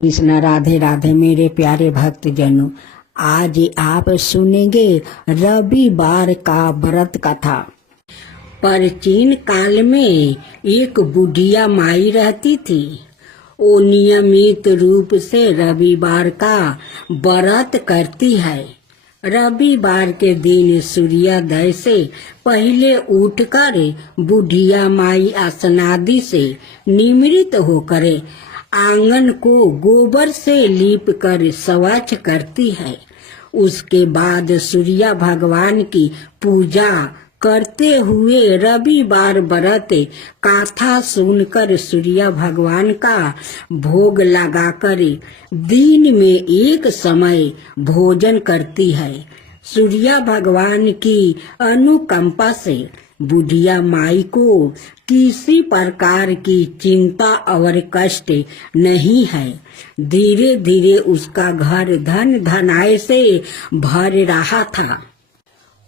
कृष्ण राधे राधे। मेरे प्यारे भक्त जनों, आज आप सुनेंगे रविवार का व्रत कथा। प्राचीन काल में एक बुढ़िया माई रहती थी। वो नियमित रूप से रविवार का व्रत करती है। रविवार के दिन सूर्योदय से पहले उठकर बुढ़िया माई स्नादि से निवृत्त होकर आंगन को गोबर से लीप कर स्वच्छ करती है। उसके बाद सूर्य भगवान की पूजा करते हुए रविवार व्रत कथा सुनकर सूर्य भगवान का भोग लगाकर दिन में एक समय भोजन करती है। सूर्य भगवान की अनुकंपा से बुढ़िया माई को किसी प्रकार की चिंता और कष्ट नहीं है। धीरे धीरे उसका घर धन धनाय से भर रहा था।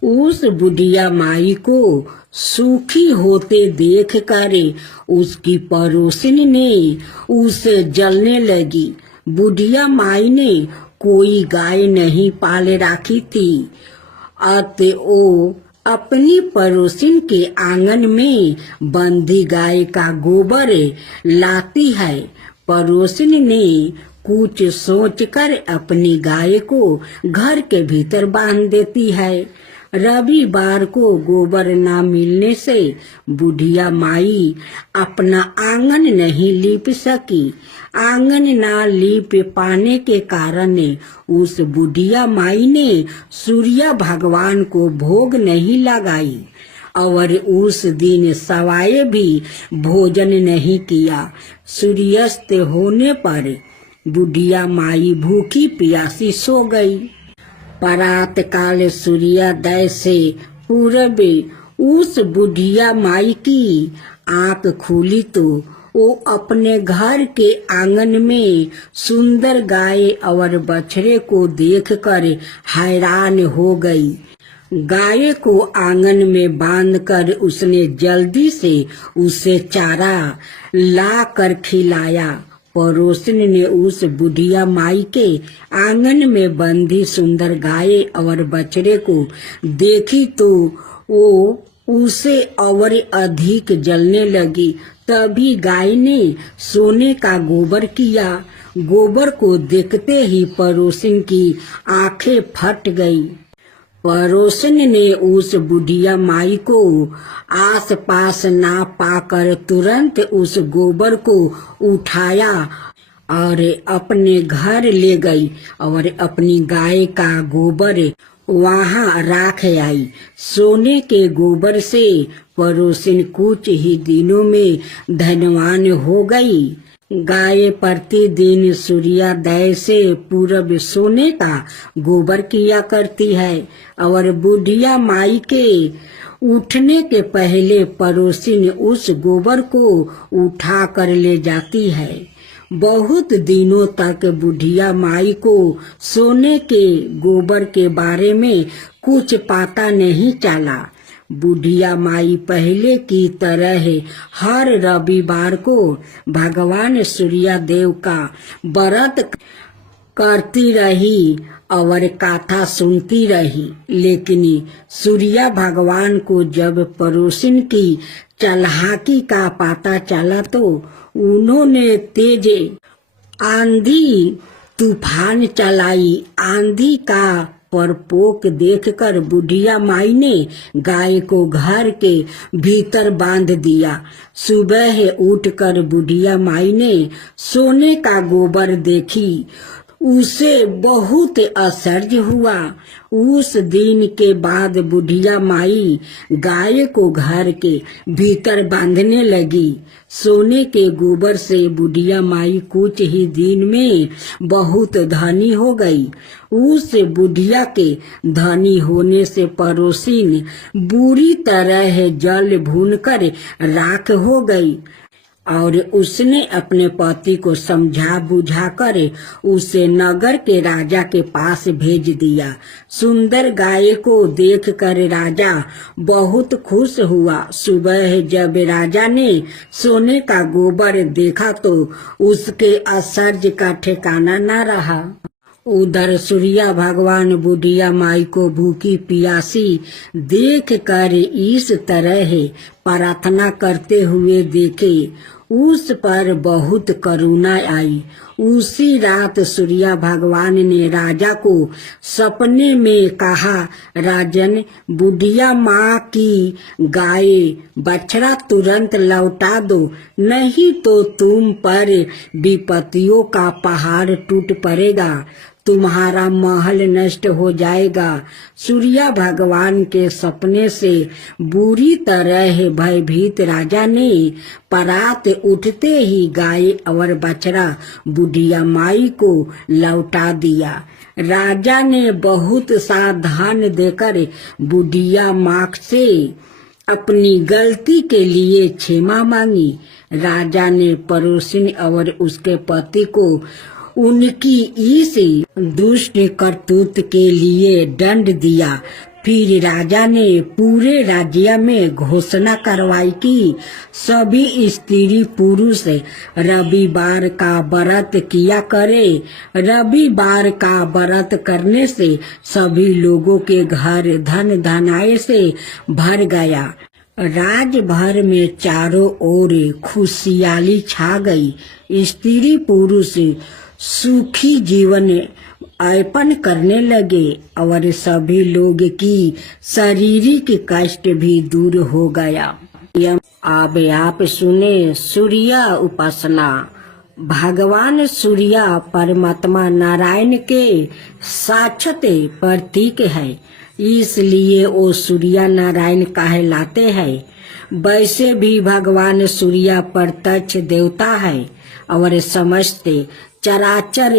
उस बुढ़िया माई को सुखी होते देखकर उसकी पड़ोसिन ने उसे जलने लगी। बुढ़िया माई ने कोई गाय नहीं पाल रखी थी। अतः वो अपनी पड़ोसिन के आंगन में बंधी गाय का गोबर लाती है। पड़ोसिन ने कुछ सोचकर अपनी गाय को घर के भीतर बांध देती है। रविवार को गोबर न मिलने से बुढ़िया माई अपना आंगन नहीं लीप सकी। आंगन न लीप पाने के कारण उस बुढ़िया माई ने सूर्य भगवान को भोग नहीं लगाई और उस दिन सवाए भी भोजन नहीं किया। सूर्यास्त होने पर बुढ़िया माई भूखी प्यासी सो गई। प्रात काल सूर्योदय से पूर्व उस बुढ़िया माई की आंख खुली तो वो अपने घर के आंगन में सुंदर गाय और बछड़े को देखकर हैरान हो गई। गाय को आंगन में बांधकर उसने जल्दी से उसे चारा ला कर खिलाया। पड़ोसिन ने उस बुढ़िया माई के आंगन में बंधी सुंदर गाय और बछड़े को देखी तो वो उसे और अधिक जलने लगी। तभी गाय ने सोने का गोबर किया। गोबर को देखते ही पड़ोसिन की आंखें फट गई। पड़ोसिन ने उस बुढ़िया माई को आस पास ना पाकर तुरंत उस गोबर को उठाया और अपने घर ले गई और अपनी गाय का गोबर वहां राख आई। सोने के गोबर से पड़ोसिन कुछ ही दिनों में धनवान हो गई। गाय प्रतिदिन सूर्योदय से पूर्व सोने का गोबर किया करती है और बुढ़िया माई के उठने के पहले पड़ोसिन उस गोबर को उठा कर ले जाती है। बहुत दिनों तक बुढ़िया माई को सोने के गोबर के बारे में कुछ पता नहीं चला। बुढ़िया माई पहले की तरह हर रविवार को भगवान सूर्यदेव का व्रत करती रही और कथा सुनती रही। लेकिन सूर्य भगवान को जब पड़ोसिन की चालाकी का पता चला तो उन्होंने तेज आंधी तूफान चलाई। आंधी का प्रकोप देखकर बुढ़िया माई ने गाय को घर के भीतर बांध दिया। सुबह उठकर बुढ़िया माई ने सोने का गोबर देखी। उसे बहुत आश्चर्य हुआ। उस दिन के बाद बुढ़िया माई गाय को घर के भीतर बांधने लगी। सोने के गोबर से बुढ़िया माई कुछ ही दिन में बहुत धनी हो गई। उस बुढ़िया के धनी होने से पड़ोसिन बुरी तरह जल भूनकर राख हो गई। और उसने अपने पति को समझा बुझा कर उसे नगर के राजा के पास भेज दिया। सुंदर गाय को देखकर राजा बहुत खुश हुआ। सुबह जब राजा ने सोने का गोबर देखा तो उसके आश्चर्य का ठिकाना न रहा। उधर सूर्या भगवान बुढ़िया माई को भूखी प्यासी देख कर इस तरह प्रार्थना करते हुए देखे, उस पर बहुत करुणा आई। उसी रात सूर्या भगवान ने राजा को सपने में कहा, राजन, बुढ़िया माँ की गाय बछड़ा तुरंत लौटा दो, नहीं तो तुम पर विपत्तियों का पहाड़ टूट पड़ेगा, तुम्हारा महल नष्ट हो जाएगा। सूर्या भगवान के सपने से बुरी तरह भयभीत राजा ने परात उठते ही गाय और बछड़ा बुढ़िया माई को लौटा दिया। राजा ने बहुत सा धन देकर बुढ़िया माँ से अपनी गलती के लिए क्षमा मांगी। राजा ने पड़ोसिन और उसके पति को उनकी इस दुष्ट करतूत के लिए दंड दिया। फिर राजा ने पूरे राज्य में घोषणा करवाई कि सभी स्त्री पुरुष रविवार का व्रत किया करे। रविवार का व्रत करने से सभी लोगों के घर धन धनाय से भर गया। राज भर में चारों ओर खुशहाली छा गई। स्त्री पुरुष सुखी जीवन यापन करने लगे और सभी लोग की शारीरिक कष्ट भी दूर हो गया। अब आप सुने सूर्य उपासना। भगवान सूर्य परमात्मा नारायण के साक्षात प्रतीक है, इसलिए वो सूर्य नारायण कहलाते हैं। वैसे भी भगवान सूर्य प्रत्यक्ष देवता है और समस्त चराचर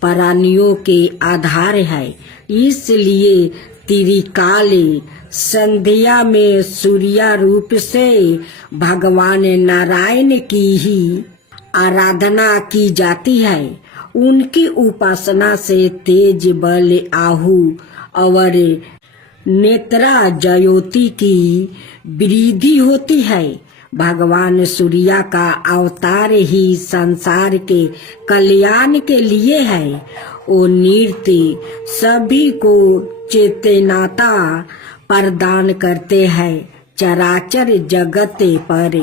प्राणियों के आधार है। इसलिए त्रिकाल संध्या में सूर्य रूप से भगवान नारायण की ही आराधना की जाती है। उनकी उपासना से तेज बल आहु और नेत्रा ज्योति की वृद्धि होती है। भगवान सूर्य का अवतार ही संसार के कल्याण के लिए है। वो नृत्य सभी को चेतनाता प्रदान करते हैं। चराचर जगत पर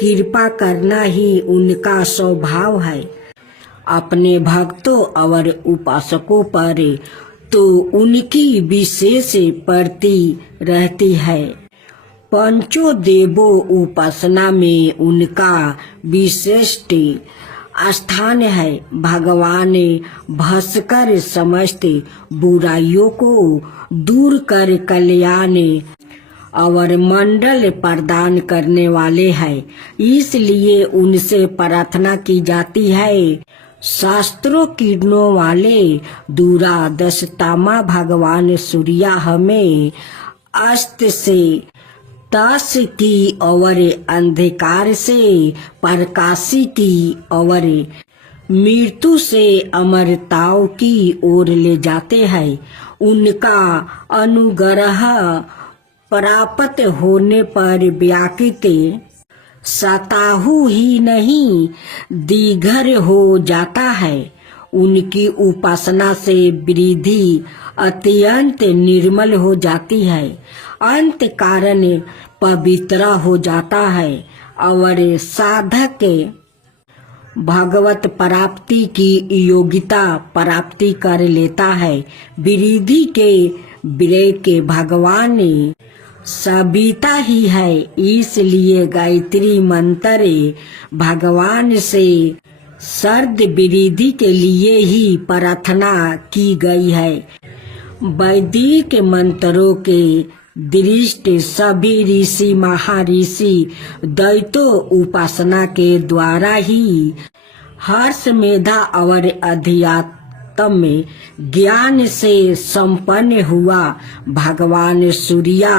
कृपा करना ही उनका स्वभाव है। अपने भक्तों और उपासकों पर तो उनकी विशेष प्रति रहती है। पंचो देवो उपासना में उनका विशिष्ट स्थान है। भगवान भस्कर समस्त बुराइयों को दूर कर कल्याण और मंडल प्रदान करने वाले हैं, इसलिए उनसे प्रार्थना की जाती है। शास्त्रों किरणों वाले दूरादशतामा भगवान सूर्य हमें अस्त से ताश की और अंधकार से प्रकाशी की और मृत्यु से अमरताओं की ओर ले जाते हैं। उनका अनुग्रह प्राप्त होने पर व्याकृत सताहु ही नहीं दीघर हो जाता है। उनकी उपासना से वृद्धि अत्यंत निर्मल हो जाती है, अंत कारण पवित्र हो जाता है और साधक भगवत प्राप्ति की योग्यता प्राप्ति कर लेता है। वृद्धि के ब्रेक भगवान सविता ही है, इसलिए गायत्री मंत्र भगवान से सर्द वृद्धि के लिए ही प्रार्थना की गई है। वैदिक मंत्रों के दृष्टि सभी ऋषि महर्षि दैत्यों उपासना के द्वारा ही हर्ष मेधा और अध्यात्म ज्ञान से संपन्न हुआ। भगवान सूर्य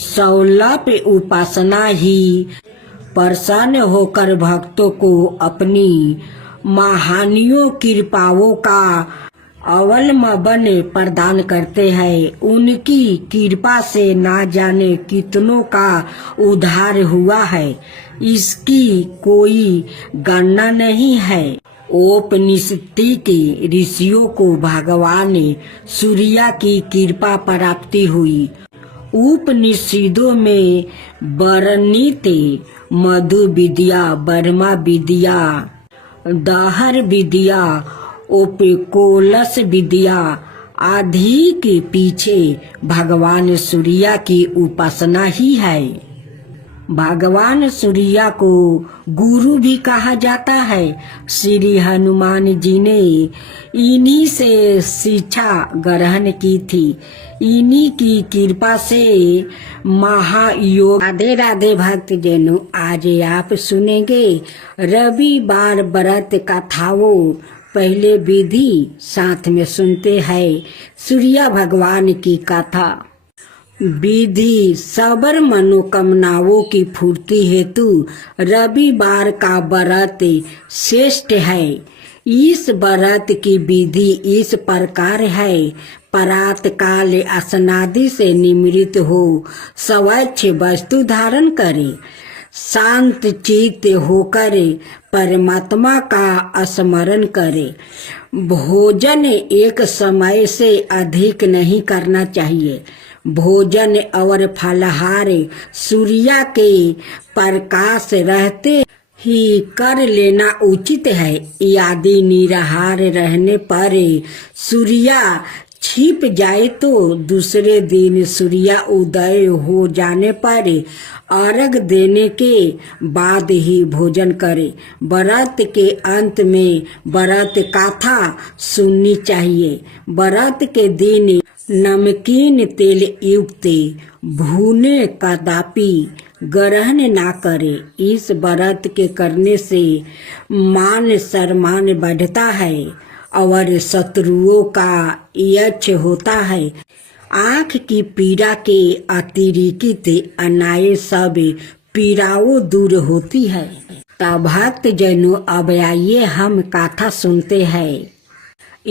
सौलभ उपासना ही प्रसन्न होकर भक्तों को अपनी महानियों कृपाओं का अवलंबन प्रदान करते हैं। उनकी कृपा से ना जाने कितनों का उद्धार हुआ है, इसकी कोई गणना नहीं है। उपनिषद के ऋषियों को भगवान सूर्य की कृपा प्राप्ति हुई। उपनिषदों में वर्णित मधु विद्या, ब्रह्मा विद्या, दहर विद्या, ओपिकोलस विद्या आदि के पीछे भगवान सूर्य की उपासना ही है। भगवान सूर्य को गुरु भी कहा जाता है। श्री हनुमान जी ने इन्हीं से शिक्षा ग्रहण की थी। इन्हीं की कृपा से महायोग। राधे राधे भक्त जनों, आज आप सुनेंगे रविवार व्रत कथाओं। पहले विधि साथ में सुनते हैं सूर्य भगवान की कथा। विधि सबर मनोकामनाओं की पूर्ति हेतु रविवार का व्रत श्रेष्ठ है। इस व्रत की विधि इस प्रकार है। प्रात काल स्नादि से निवृत्त हो स्वच्छ वस्तु धारण करे, शांत चित्त होकर परमात्मा का स्मरण करे। भोजन एक समय से अधिक नहीं करना चाहिए। भोजन और फलाहार सूर्य के प्रकाश रहते ही कर लेना उचित है। यदि निराहार रहने पर सूर्य छिप जाए तो दूसरे दिन सूर्य उदय हो जाने पर अर्घ देने के बाद ही भोजन करे। व्रत के अंत में व्रत कथा सुननी चाहिए। व्रत के दिन नमकीन तेल युक्त भुने कदापि ग्रहण ना करे। इस व्रत के करने से मान सम्मान बढ़ता है और शत्रुओं का यश होता है। आँख की पीड़ा के अतिरिक्त अन्य सब पीड़ाओं दूर होती है। तब भक्त जनों, अब आइए हम कथा सुनते हैं।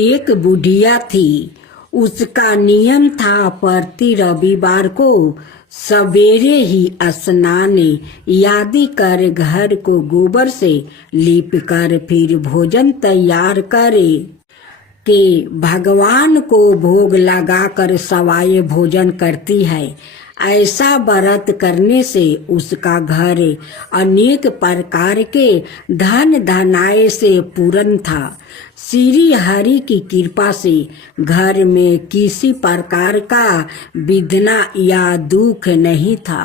एक बुढ़िया थी। उसका नियम था प्रति रविवार को सवेरे ही स्नान आदि कर घर को गोबर से लीप कर फिर भोजन तैयार करे के भगवान को भोग लगाकर सवाए भोजन करती है। ऐसा व्रत करने से उसका घर अनेक प्रकार के धन धनाय से पूर्ण था। श्री हरि की कृपा से घर में किसी प्रकार का विघ्न या दुख नहीं था।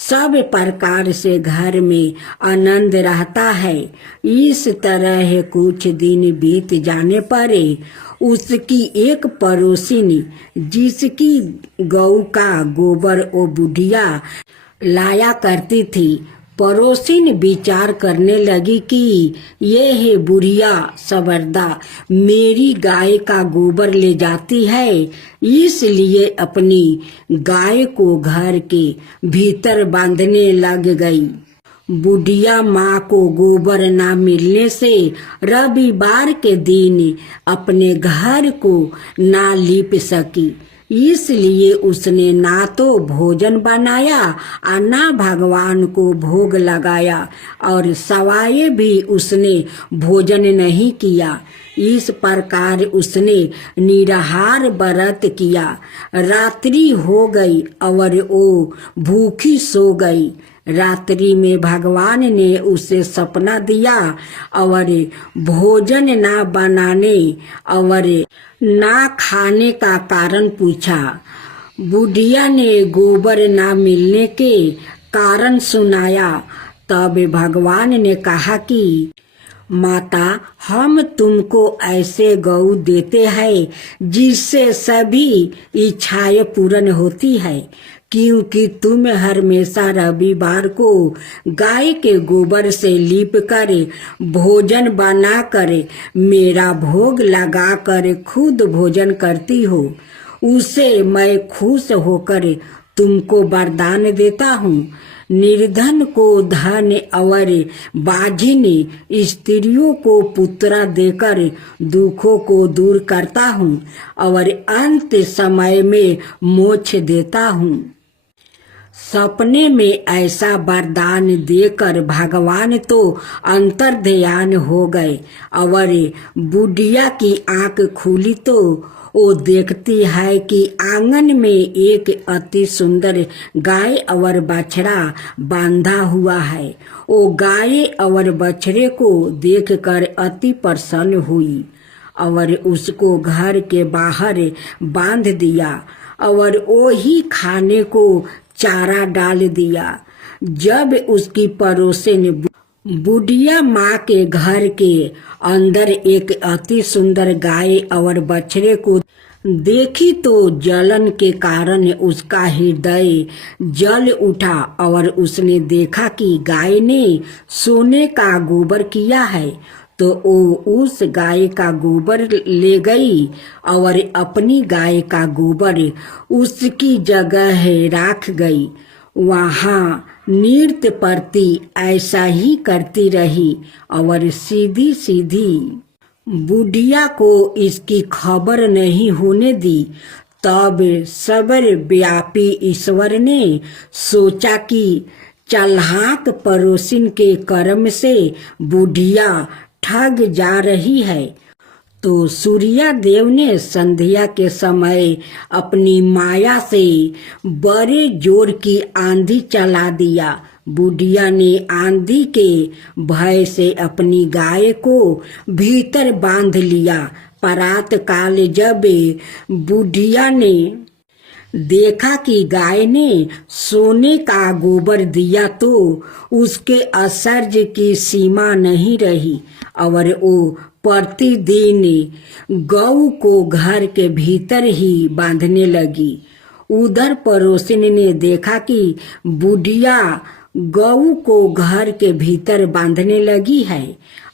सब प्रकार से घर में आनंद रहता है। इस तरह कुछ दिन बीत जाने पर उसकी एक पड़ोसिनी, जिसकी गौ का गोबर वो बुढ़िया लाया करती थी, पड़ोसिन विचार करने लगी कि ये है बुढ़िया सबरदा मेरी गाय का गोबर ले जाती है, इसलिए अपनी गाय को घर के भीतर बांधने लग गई। बुढ़िया माँ को गोबर न मिलने से रविवार के दिन अपने घर को ना लीप सकी। इसलिए उसने ना तो भोजन बनाया और ना भगवान को भोग लगाया और सवाए भी उसने भोजन नहीं किया। इस प्रकार उसने निराहार व्रत किया। रात्रि हो गई और वो भूखी सो गई। रात्रि में भगवान ने उसे सपना दिया और भोजन ना बनाने और ना खाने का कारण पूछा। बुढ़िया ने गोबर ना मिलने के कारण सुनाया। तब भगवान ने कहा कि माता, हम तुमको ऐसे गौ देते हैं जिससे सभी इच्छाएं पूर्ण होती है, क्योंकि तुम हमेशा रविवार को गाय के गोबर से लीप कर भोजन बना कर मेरा भोग लगा कर खुद भोजन करती हो। उसे मैं खुश होकर तुमको वरदान देता हूँ। निर्धन को धन और बाझिन स्त्रियों को पुत्र देकर दुखों को दूर करता हूँ और अंत समय में मोक्ष देता हूँ। सपने में ऐसा वरदान देकर भगवान तो अंतर्ध्यान हो गए और बुढ़िया की आंख खुली तो वो देखती है कि आंगन में एक अति सुंदर गाय और बछड़ा बांधा हुआ है। वो गाय और बछड़े को देखकर अति प्रसन्न हुई और उसको घर के बाहर बांध दिया और वो ही खाने को चारा डाल दिया। जब उसकी पड़ोसिन बुढ़िया माँ के घर के अंदर एक अति सुंदर गाय और बछड़े को देखी तो जलन के कारण उसका हृदय जल उठा और उसने देखा कि गाय ने सोने का गोबर किया है, तो वो उस गाय का गोबर ले गई और अपनी गाय का गोबर उसकी जगह रख गई। वहाँ नृत्य प्रति ऐसा ही करती रही और सीधी सीधी बुढ़िया को इसकी खबर नहीं होने दी। तब सबर व्यापी ईश्वर ने सोचा कि चालाक पड़ोसिन के कर्म से बुढ़िया ठग जा रही है, तो सूर्या देव ने संध्या के समय अपनी माया से बड़े जोर की आंधी चला दिया। बुढ़िया ने आंधी के भय से अपनी गाय को भीतर बांध लिया। परात काल जब बुढ़िया ने देखा कि गाय ने सोने का गोबर दिया तो उसके आश्चर्य की सीमा नहीं रही और वो प्रतिदिन गौ को घर के भीतर ही बांधने लगी। उधर पड़ोसिन ने देखा कि बुढ़िया गौ को घर के भीतर बांधने लगी है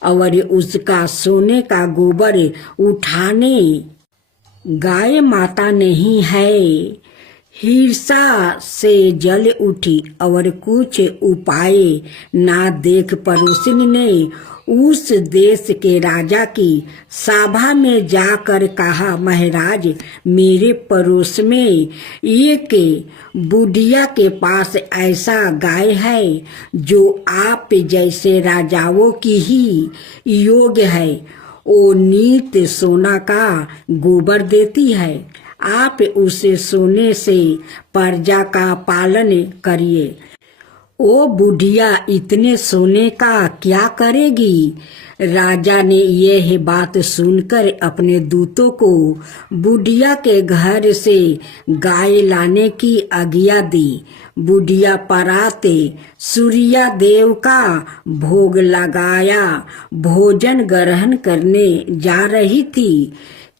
और उसका सोने का गोबर उठाने गाय माता नहीं है। ईर्षा से जल उठी और कुछ उपाय ना देख पड़ोसिन ने उस देश के राजा की सभा में जाकर कहा, महाराज, मेरे पड़ोस में एक बुढ़िया के पास ऐसा गाय है जो आप जैसे राजाओं की ही योग्य है। वो नित्य सोना का गोबर देती है। आप उसे सोने से प्रजा का पालन करिए। ओ बुढ़िया इतने सोने का क्या करेगी? राजा ने यह बात सुनकर अपने दूतों को बुढ़िया के घर से गाय लाने की आज्ञा दी। बुढ़िया पराते सूर्या देव का भोग लगाया भोजन ग्रहण करने जा रही थी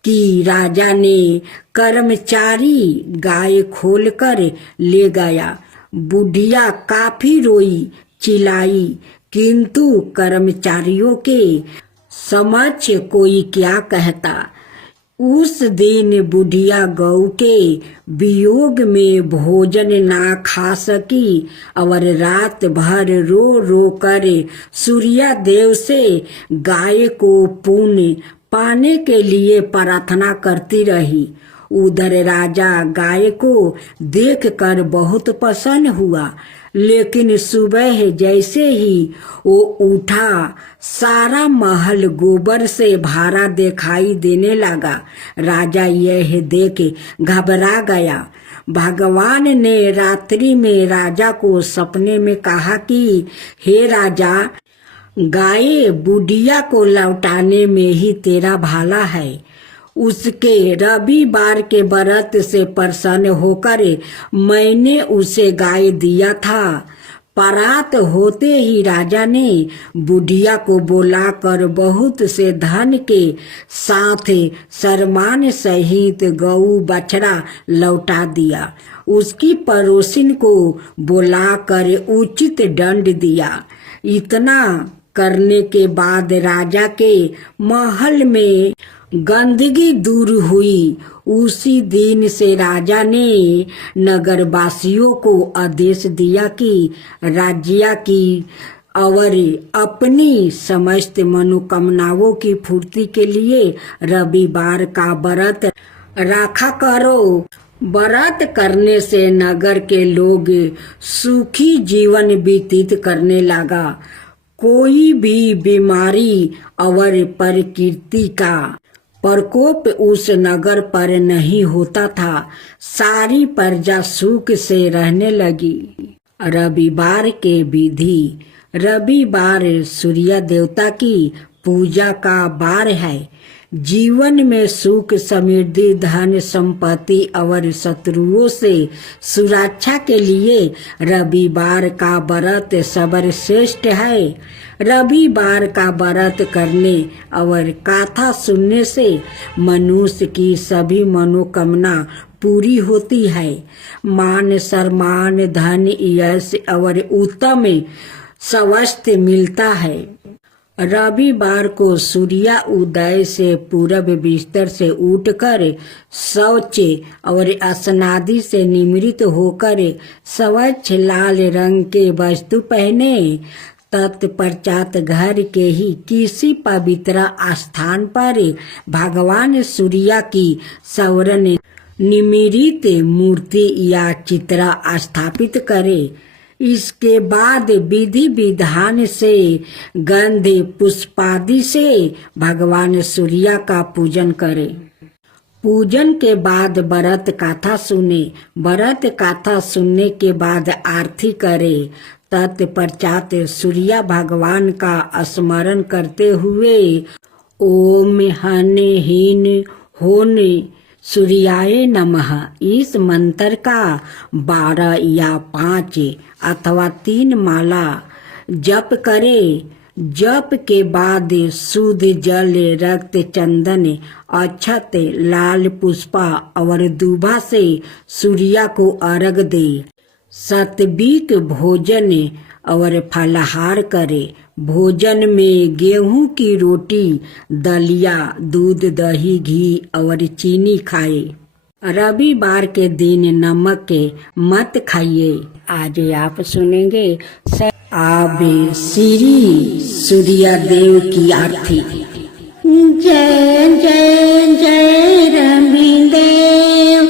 कि राजा ने कर्मचारी गाय खोलकर ले गया। बुढ़िया काफी रोई चिल्लाई, किंतु कर्मचारियों के समक्ष कोई क्या कहता। उस दिन बुढ़िया गौ के वियोग में भोजन ना खा सकी और रात भर रो रो कर सूर्या देव से गाय को पुण्य पाने के लिए प्रार्थना करती रही। उधर राजा गाय को देखकर बहुत प्रसन्न हुआ, लेकिन सुबह जैसे ही वो उठा सारा महल गोबर से भरा दिखाई देने लगा। राजा यह देख घबरा गया। भगवान ने रात्रि में राजा को सपने में कहा कि हे राजा, गाय बुढ़िया को लौटाने में ही तेरा भला है। उसके रविवार के व्रत से प्रसन्न होकर मैंने उसे गाय दिया था। परात होते ही राजा ने बुढ़िया को बुलाकर बहुत से धन के साथ सम्मान सहित गऊ बछड़ा लौटा दिया। उसकी पड़ोसिन को बुलाकर उचित दंड दिया। इतना करने के बाद राजा के महल में गंदगी दूर हुई। उसी दिन से राजा ने नगरवासियों को आदेश दिया कि राज्य की और अपनी समस्त मनोकामनाओं की पूर्ति के लिए रविवार का व्रत रखा करो। व्रत करने से नगर के लोग सुखी जीवन व्यतीत करने लगा। कोई भी बीमारी और प्रकृति का प्रकोप उस नगर पर नहीं होता था। सारी प्रजा सुख से रहने लगी। रविवार के विधि। रविवार सूर्य देवता की पूजा का वार है। जीवन में सुख समृद्धि धन संपत्ति और शत्रुओं से सुरक्षा के लिए रविवार का व्रत सर्वश्रेष्ठ है। रविवार का व्रत करने और कथा सुनने से मनुष्य की सभी मनोकामना पूरी होती है। मान सम्मान धन यश और उत्तम स्वास्थ्य मिलता है। रविवार को सूर्य उदय से पूर्व बिस्तर से उठकर शौच और स्नादि से निवृत्त होकर स्वच्छ लाल रंग के वस्त्र पहने। तत्पश्चात घर के ही किसी पवित्र स्थान पर भगवान सूर्य की स्वर्ण निमिरित मूर्ति या चित्र स्थापित करे। इसके बाद विधि विधान से गंध पुष्पादि से भगवान सूर्य का पूजन करे। पूजन के बाद व्रत कथा सुने। व्रत कथा सुनने के बाद आरती करे। तत्पश्चात सूर्य भगवान का स्मरण करते हुए ओम हने हीन होने सूर्याय नमः इस मंत्र का 12 या 5 अथवा 3 माला जप करे। जप के बाद शुद्ध जल रक्त चंदन अक्षत लाल पुष्पा और दूबा से सूर्य को अर्घ दे। सात्विक भोजन और फलाहार करे। भोजन में गेहूं की रोटी दलिया दूध दही घी और चीनी खाए। रविवार के दिन नमक मत खाइए। आज आप सुनेंगे आबे श्री सूर्य देव की आरती। जय जय जय रविदेव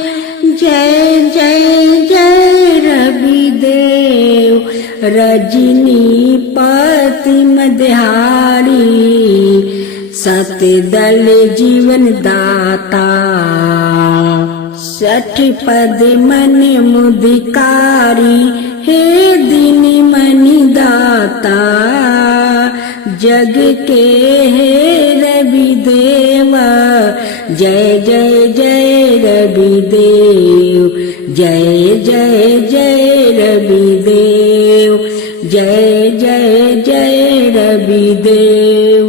जय जय जय रविदेव रजनी पति मध्यारी सतदल जीवन दाता। 60 पद मन मुदिकारी हे दीन मनि दाता। जग के हे रवि देवा जय जय जय रवि देव जय जय जय रवि देव जय जय जय रवि देव।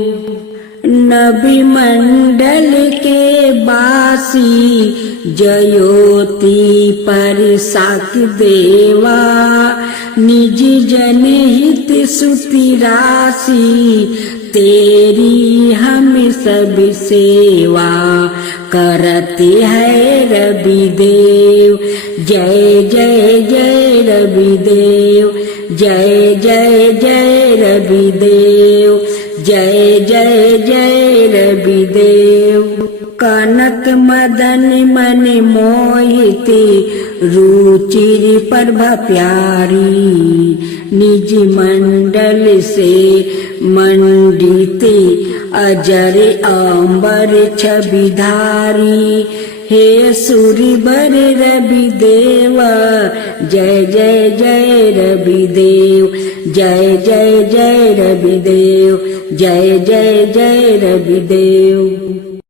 नबी मंडल के बासी जयोति पर साक देवा। निज जन हित सुति राशि तेरी हम सब सेवा। करते हैं रवि देव जय जय जय रवि देव जय जय जय रवि देव जय जय जय रवि देव। कनक मदन मन मोहिते रुचिर प्रभा प्यारी। निज मंडल से मंडिते अजर अंबर छविधारी। हे सूर्य बर रवि देवा जय जय जय रवि देव जय जय जय रवि देव जय जय जय रवि देव।